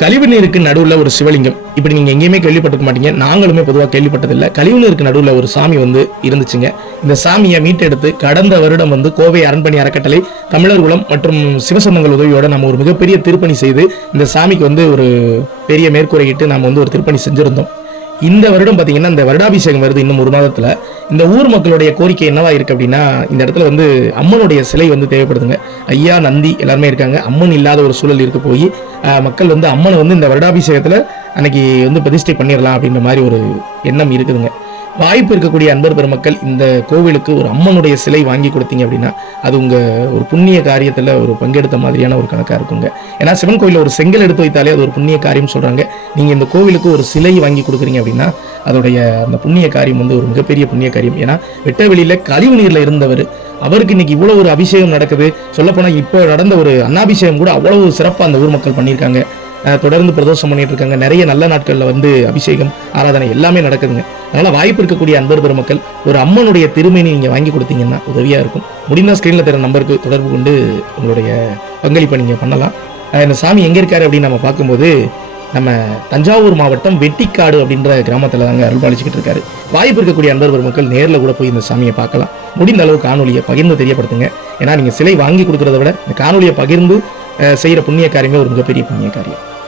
கழிவு நீருக்கு நடுவுல ஒரு சிவலிங்கம். இப்படி நீங்க எங்கேயுமே கேள்விப்பட்டிருக்க மாட்டீங்க. நாங்களுமே பொதுவாக கேள்விப்பட்டதில்லை. கழிவு நீருக்கு நடுவுல ஒரு சாமி வந்து இருந்துச்சுங்க. இந்த சாமியை மீட்டெடுத்து கடந்த வருடம் வந்து கோவை அரண்மனை அறக்கட்டளை தமிழர் குலம் மற்றும் சிவசந்தங்கள் உதவியோட நம்ம ஒரு மிகப்பெரிய திருப்பணி செய்து இந்த சாமிக்கு வந்து ஒரு பெரிய மேற்கூரையிட்டு நாம் வந்து ஒரு திருப்பணி செஞ்சிருந்தோம். இந்த வருடம் பார்த்தீங்கன்னா இந்த வருடாபிஷேகம் வருது இன்னும் ஒரு மாதத்தில். இந்த ஊர் மக்களுடைய கோரிக்கை என்னவா இருக்கு அப்படின்னா இந்த இடத்துல வந்து அம்மனுடைய சிலை வந்து தேவைப்படுதுங்க. ஐயா நந்தி எல்லாருமே இருக்காங்க. அம்மன் இல்லாத ஒரு சூழல் இருக்க போய் மக்கள் வந்து அம்மனை வந்து இந்த வருடாபிஷேகத்தில் அன்னைக்கு வந்து பிரதிஷ்டை பண்ணிடலாம் அப்படின்ற மாதிரி ஒரு எண்ணம் இருக்குதுங்க. வாய்ப்பு இருக்கக்கூடிய அன்பர் பெருமக்கள் இந்த கோவிலுக்கு ஒரு அம்மனுடைய சிலை வாங்கி கொடுத்தீங்க அப்படின்னா அது உங்கள் ஒரு புண்ணிய காரியத்தில் ஒரு பங்கெடுத்த மாதிரியான ஒரு கணக்காக இருக்குங்க. ஏன்னா சிவன் கோயிலில் ஒரு செங்கல் எடுத்து வைத்தாலே அது ஒரு புண்ணிய காரியம் சொல்கிறாங்க நீங்கள் இந்த கோவிலுக்கு ஒரு சிலை வாங்கி கொடுக்குறீங்க அப்படின்னா அதோடைய அந்த புண்ணிய காரியம் வந்து ஒரு மிகப்பெரிய புண்ணிய காரியம். ஏன்னா வெட்ட வெளியில் கழிவு நீரில் இருந்தவர் அவருக்கு இன்னைக்கு இவ்வளோ ஒரு அபிஷேகம் நடக்குது. சொல்லப்போனால் இப்போ நடந்த ஒரு அன்னாபிஷேகம் கூட அவ்வளோ சிறப்பாக அந்த ஊர் மக்கள் பண்ணியிருக்காங்க. தொடர்ந்து பிரதோஷம் பண்ணிட்டு இருக்காங்க. நிறைய நல்ல நாட்கள்ல வந்து அபிஷேகம் ஆராதனை எல்லாமே நடக்குதுங்க. அதனால வாய்ப்பு இருக்கக்கூடிய அன்பர் பெருமக்கள் ஒரு அம்மனுடைய திருமணி நீங்க வாங்கி கொடுத்தீங்கன்னா உதவியா இருக்கும். முடிந்த ஸ்கிரீன்ல தர நம்பருக்கு தொடர்பு கொண்டு உங்களுடைய பங்களிப்பை நீங்க பண்ணலாம். இந்த சாமி எங்க இருக்காரு அப்படின்னு நம்ம பார்க்கும்போது நம்ம தஞ்சாவூர் மாவட்டம் வெட்டிக்காடு அப்படின்ற கிராமத்துல தாங்க அருள்பாலிச்சுக்கிட்டு இருக்காரு. வாய்ப்பு இருக்கக்கூடிய அன்பர் பெருமக்கள் நேர்ல கூட போய் இந்த சாமியை பார்க்கலாம். முடிந்த அளவு காணொலியை பகிர்ந்து தெரியப்படுத்துங்க. ஏன்னா நீங்க சிலை வாங்கி கொடுக்கறத விட இந்த காணொலியை பகிர்ந்து அஹ், செய்யற புண்ணிய காரியமே ஒரு மிகப்பெரிய புண்ணிய காரியம்